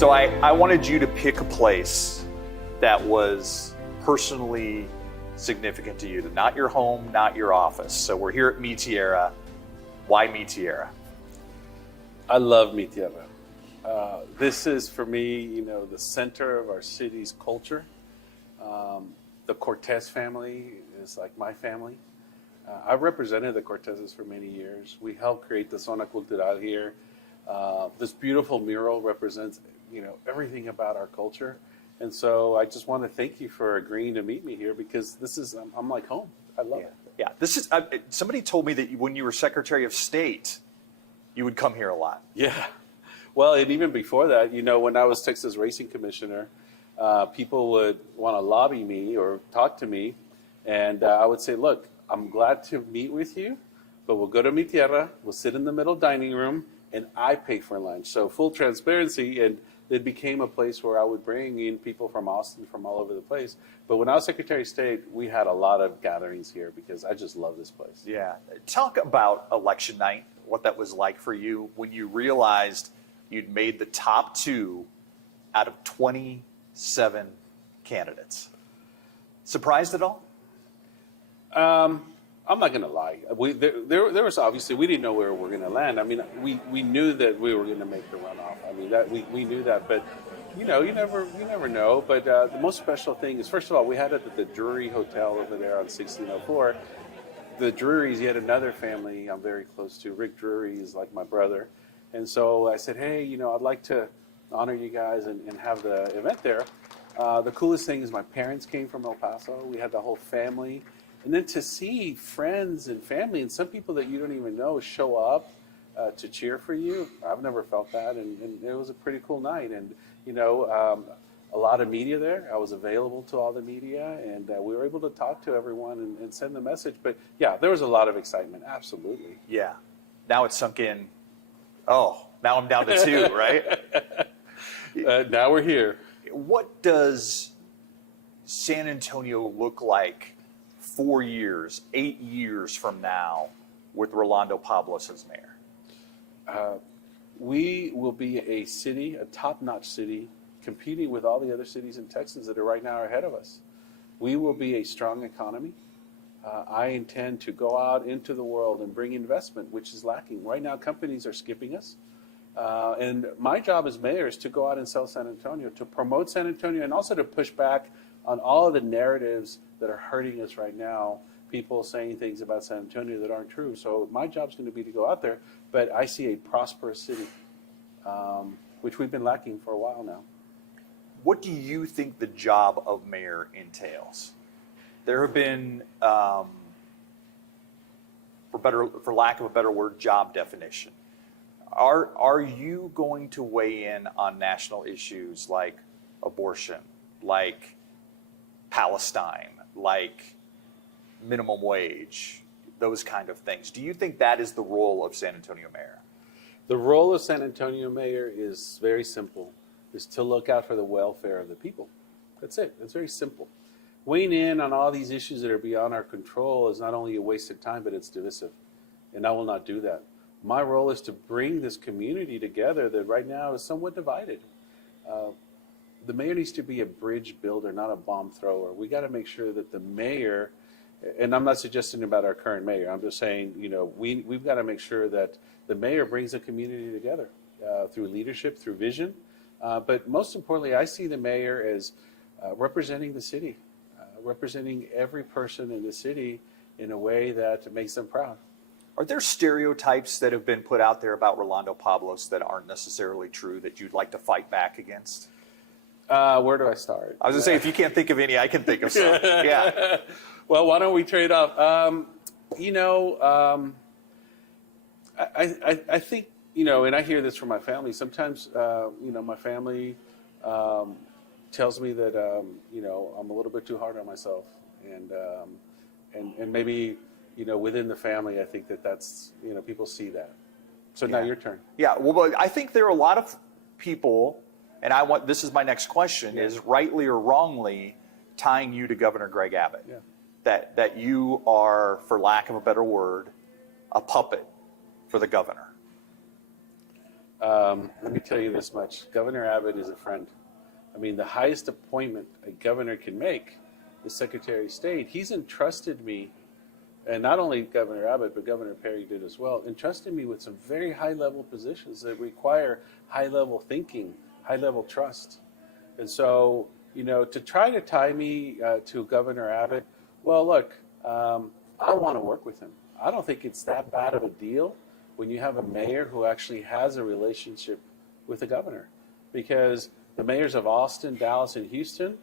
So I wanted you to pick a place that was personally significant to you, not your home, not your office. So we're here at Mi Tierra. Why Mi Tierra? I love Mi Tierra. This is, for me, the center of our city's culture. The Cortez family is like my family. I've represented the Cortezes for many years. We helped create the Zona Cultural here. This beautiful mural represents, everything about our culture. And so I just want to thank you for agreeing to meet me here, because I'm like home. I love it. Yeah, this is. Somebody told me that when you were Secretary of State, you would come here a lot. Yeah. Well, and even before that, when I was Texas Racing Commissioner, people would want to lobby me or talk to me. And I would say, look, I'm glad to meet with you, but we'll go to Mi Tierra, we'll sit in the middle dining room, and I pay for lunch. So full transparency, and it became a place where I would bring in people from Austin, from all over the place. But when I was Secretary of State, we had a lot of gatherings here because I just love this place. Yeah. Talk about election night, what that was like for you when you realized you'd made the top 2 out of 27 candidates. Surprised at all? I'm not going to lie. There was obviously, we didn't know where we were going to land. I mean, we knew that we were going to make the runoff. I mean, that we knew that, but you never know. But the most special thing is, first of all, we had it at the Drury Hotel over there on 1604. The Drury's yet another family I'm very close to. Rick Drury is like my brother. And so I said, hey, I'd like to honor you guys and have the event there. The coolest thing is my parents came from El Paso. We had the whole family. And then to see friends and family and some people that you don't even know show up to cheer for you, I've never felt that. And it was a pretty cool night. And, a lot of media there. I was available to all the media, and we were able to talk to everyone and send the message. But, yeah, there was a lot of excitement. Absolutely. Yeah. Now it's sunk in. Oh, now I'm down to 2, right? Now we're here. What does San Antonio look like 4 years, 8 years from now with Rolando Pablos as mayor? We will be a city, a top-notch city, competing with all the other cities in Texas that are right now ahead of us. We will be a strong economy. I intend to go out into the world and bring investment, which is lacking. Right now, companies are skipping us. And my job as mayor is to go out and sell San Antonio, to promote San Antonio, and also to push back on all of the narratives that are hurting us right now, people saying things about San Antonio that aren't true. So my job's going to be to go out there, but I see a prosperous city, which we've been lacking for a while now. What do you think the job of mayor entails? There have been, for lack of a better word, job definition. Are you going to weigh in on national issues like abortion, like Palestine, like minimum wage, those kind of things? Do you think that is the role of San Antonio mayor? The role of San Antonio mayor is very simple, is to look out for the welfare of the people. That's it. It's very simple. Weighing in on all these issues that are beyond our control is not only a waste of time, but it's divisive. And I will not do that. My role is to bring this community together that right now is somewhat divided. The mayor needs to be a bridge builder, not a bomb thrower. We got to make sure that the mayor, and I'm not suggesting about our current mayor, I'm just saying, we've got to make sure that the mayor brings the community together through leadership, through vision. But most importantly, I see the mayor as representing the city, representing every person in the city in a way that makes them proud. Are there stereotypes that have been put out there about Rolando Pablos that aren't necessarily true that you'd like to fight back against? Where do I start? I was going to say, if you can't think of any, I can think of some. Yeah. Well, why don't we trade off? I think, and I hear this from my family. Sometimes, my family tells me that, I'm a little bit too hard on myself. And maybe, within the family, I think that's, people see that. So now your turn. Yeah, well, I think there are a lot of people, and this is my next question, is rightly or wrongly tying you to Governor Greg Abbott. Yeah. That you are, for lack of a better word, a puppet for the governor. let me tell you this much. Governor Abbott is a friend. I mean, the highest appointment a governor can make is Secretary of State. He's entrusted me, and not only Governor Abbott, but Governor Perry did as well, entrusted me with some very high-level positions that require high-level thinking, high-level trust. And so, to try to tie me to Governor Abbott, well, look, I want to work with him. I don't think it's that bad of a deal when you have a mayor who actually has a relationship with the governor. Because the mayors of Austin, Dallas, and Houston,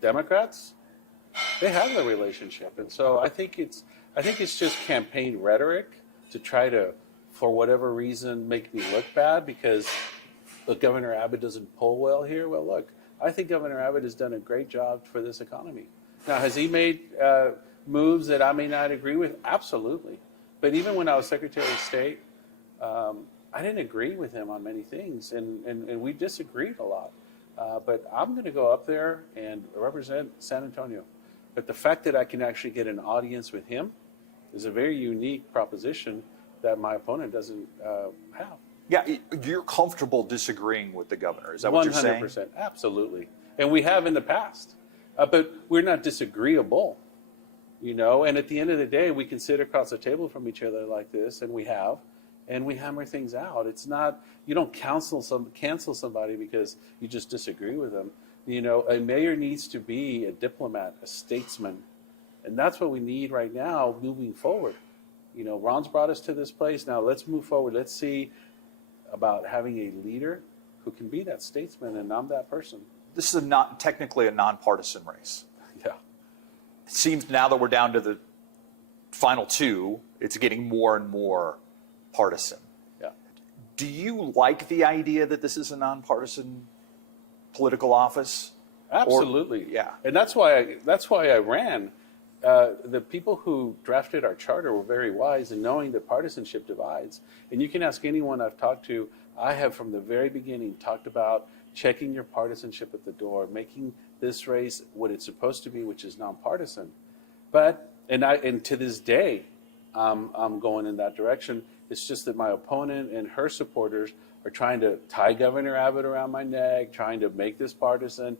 Democrats, they have a relationship. And so I think it's just campaign rhetoric to try to, for whatever reason, make me look bad because Governor Abbott doesn't poll well here. Well, look, I think Governor Abbott has done a great job for this economy. Now, has he made moves that I may not agree with? Absolutely. But even when I was Secretary of State, I didn't agree with him on many things, and we disagreed a lot. But I'm going to go up there and represent San Antonio. But the fact that I can actually get an audience with him is a very unique proposition that my opponent doesn't have. Yeah, you're comfortable disagreeing with the governor. Is that what you're saying? 100%, absolutely. And we have in the past. But we're not disagreeable, And at the end of the day, we can sit across the table from each other like this, and we have, and we hammer things out. It's not, you don't cancel somebody because you just disagree with them. A mayor needs to be a diplomat, a statesman. And that's what we need right now moving forward. Ron's brought us to this place. Now let's move forward. Let's see about having a leader who can be that statesman, and I'm that person. This is not technically a nonpartisan race. Yeah. It seems now that we're down to the final two, it's getting more and more partisan. Yeah. Do you like the idea that this is a nonpartisan political office? Absolutely. Yeah. And that's why I ran. The people who drafted our charter were very wise in knowing that partisanship divides. And you can ask anyone I've talked to. I have from the very beginning talked about checking your partisanship at the door, making this race what it's supposed to be, which is nonpartisan. But and to this day, I'm going in that direction. It's just that my opponent and her supporters are trying to tie Governor Abbott around my neck, trying to make this partisan.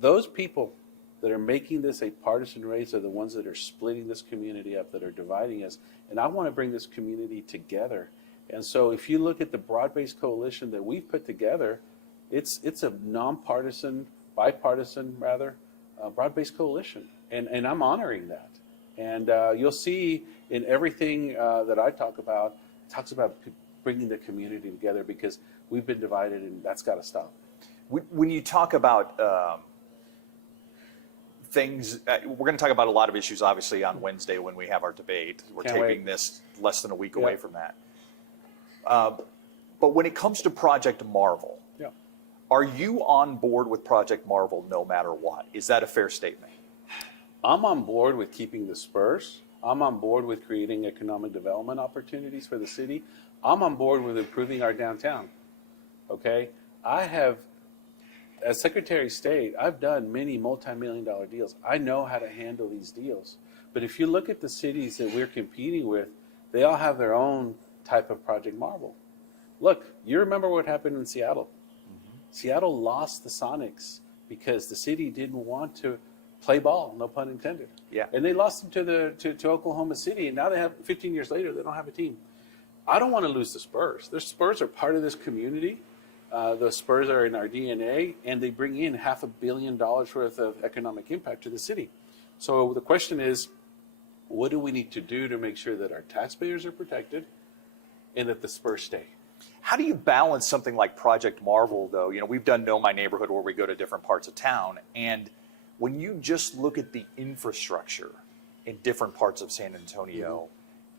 Those people that are making this a partisan race are the ones that are splitting this community up, that are dividing us. And I want to bring this community together. And so if you look at the broad-based coalition that we've put together, it's a nonpartisan, bipartisan rather, broad-based coalition. And I'm honoring that. And you'll see in everything that I talk about, it talks about bringing the community together because we've been divided and that's got to stop. When you talk about things, we're going to talk about a lot of issues, obviously, on Wednesday when we have our debate. We're Can't taping wait. this less than a week away from that. But when it comes to Project Marvel, are you on board with Project Marvel no matter what? Is that a fair statement? I'm on board with keeping the Spurs. I'm on board with creating economic development opportunities for the city. I'm on board with improving our downtown. Okay? I have, as Secretary of State, I've done many multi-million-dollar deals. I know how to handle these deals. But if you look at the cities that we're competing with, they all have their own type of Project Marvel. Look, you remember what happened in Seattle. Seattle lost the Sonics because the city didn't want to play ball, no pun intended. Yeah. And they lost them to Oklahoma City, and now they have 15 years later they don't have a team. I don't want to lose the Spurs. The Spurs are part of this community. The Spurs are in our DNA, and they bring in $500 million worth of economic impact to the city. So the question is, what do we need to do to make sure that our taxpayers are protected and that the Spurs stay? How do you balance something like Project Marvel, though? We've done Know My Neighborhood where we go to different parts of town. And when you just look at the infrastructure in different parts of San Antonio,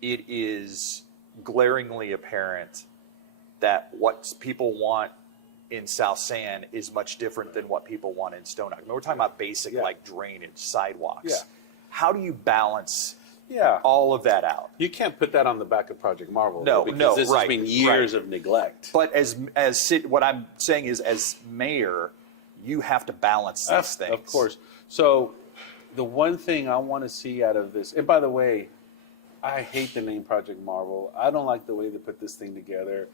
it is glaringly apparent that what people want in South San is much different than what people want in Sona. I mean, we're talking about basic like drainage, sidewalks. Yeah. How do you balance all of that out? You can't put that on the back of Project Marvel. No, because this right, has been years of neglect. But what I'm saying is, as mayor, you have to balance these things. Of course. So the one thing I want to see out of this, and by the way, I hate the name Project Marvel. I don't like the way they put this thing together.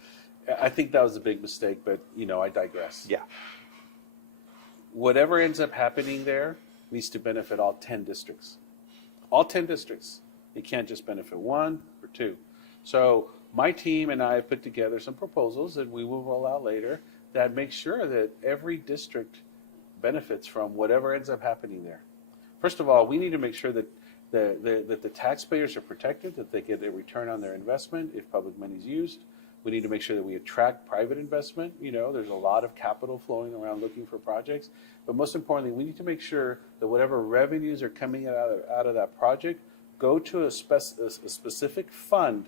I think that was a big mistake, but I digress. Yeah. Whatever ends up happening there needs to benefit all 10 districts. All 10 districts. It can't just benefit one or two. So my team and I have put together some proposals that we will roll out later that make sure that every district benefits from whatever ends up happening there. First of all, we need to make sure that the taxpayers are protected, that they get a return on their investment if public money is used. We need to make sure that we attract private investment. There's a lot of capital flowing around looking for projects. But most importantly, we need to make sure that whatever revenues are coming out of that project go to a specific fund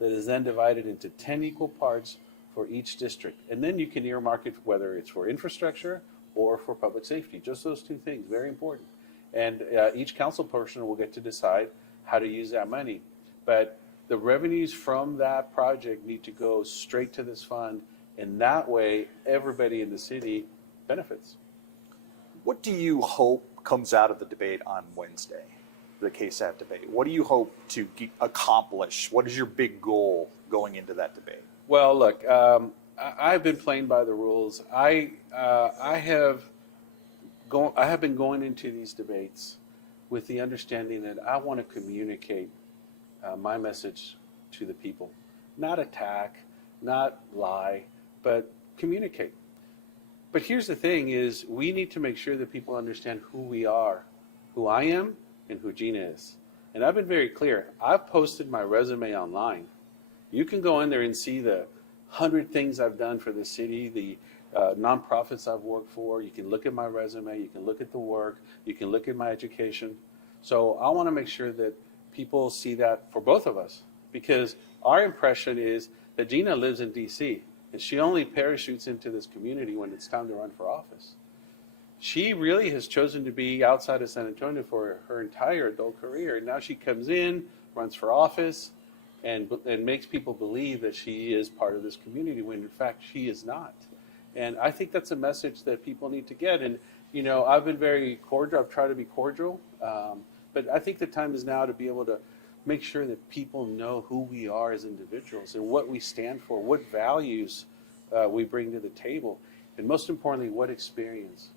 that is then divided into 10 equal parts for each district. And then you can earmark it, whether it's for infrastructure or for public safety. Just those two things, very important. And each council person will get to decide how to use that money. But the revenues from that project need to go straight to this fund, and that way everybody in the city benefits. What do you hope comes out of the debate on Wednesday, the KSAT debate? What do you hope to accomplish? What is your big goal going into that debate? Well, look, I've been playing by the rules. I have been going into these debates with the understanding that I want to communicate my message to the people. Not attack, not lie, but communicate. But here's the thing is we need to make sure that people understand who we are, who I am and who Gina is. And I've been very clear. I've posted my resume online. You can go in there and see the 100 things I've done for the city, the nonprofits I've worked for. You can look at my resume. You can look at the work. You can look at my education. So I want to make sure that people see that for both of us, because our impression is that Gina lives in D.C. and she only parachutes into this community when it's time to run for office. She really has chosen to be outside of San Antonio for her entire adult career. And now she comes in, runs for office, and makes people believe that she is part of this community when in fact she is not. And I think that's a message that people need to get. And I've been very cordial. I've tried to be cordial. But I think the time is now to be able to make sure that people know who we are as individuals and what we stand for, what values we bring to the table, and most importantly, what experience.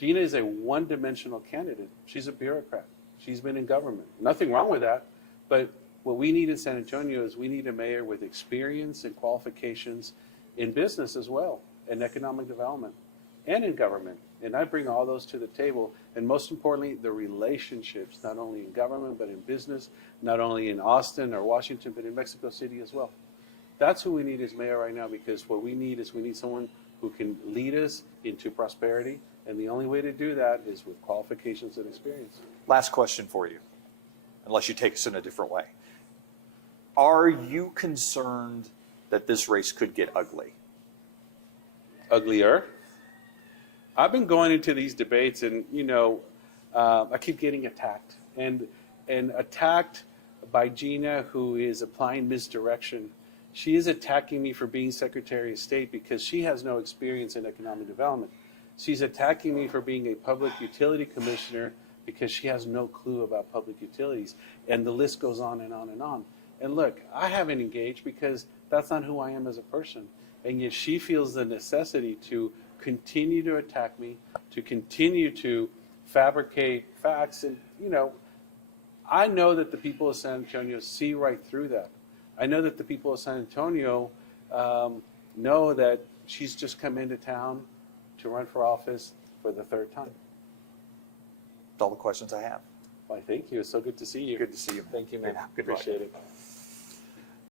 Gina is a one-dimensional candidate. She's a bureaucrat. She's been in government. Nothing wrong with that. But what we need in San Antonio is we need a mayor with experience and qualifications in business as well, in economic development and in government. And I bring all those to the table. And most importantly, the relationships, not only in government, but in business, not only in Austin or Washington, but in Mexico City as well. That's who we need as mayor right now, because what we need is we need someone who can lead us into prosperity. And the only way to do that is with qualifications and experience. Last question for you, unless you take us in a different way. Are you concerned that this race could get ugly? Uglier? I've been going into these debates and, I keep getting attacked. And attacked by Gina, who is applying misdirection. She is attacking me for being Secretary of State because she has no experience in economic development. She's attacking me for being a public utility commissioner because she has no clue about public utilities. And the list goes on and on and on. And look, I haven't engaged because that's not who I am as a person. And yet she feels the necessity to continue to attack me, to continue to fabricate facts. And, I know that the people of San Antonio see right through that. I know that the people of San Antonio know that she's just come into town to run for office for the third time. That's all the questions I have. Why, thank you. It's so good to see you. Good to see you. Thank you, man. Good luck. Appreciate it.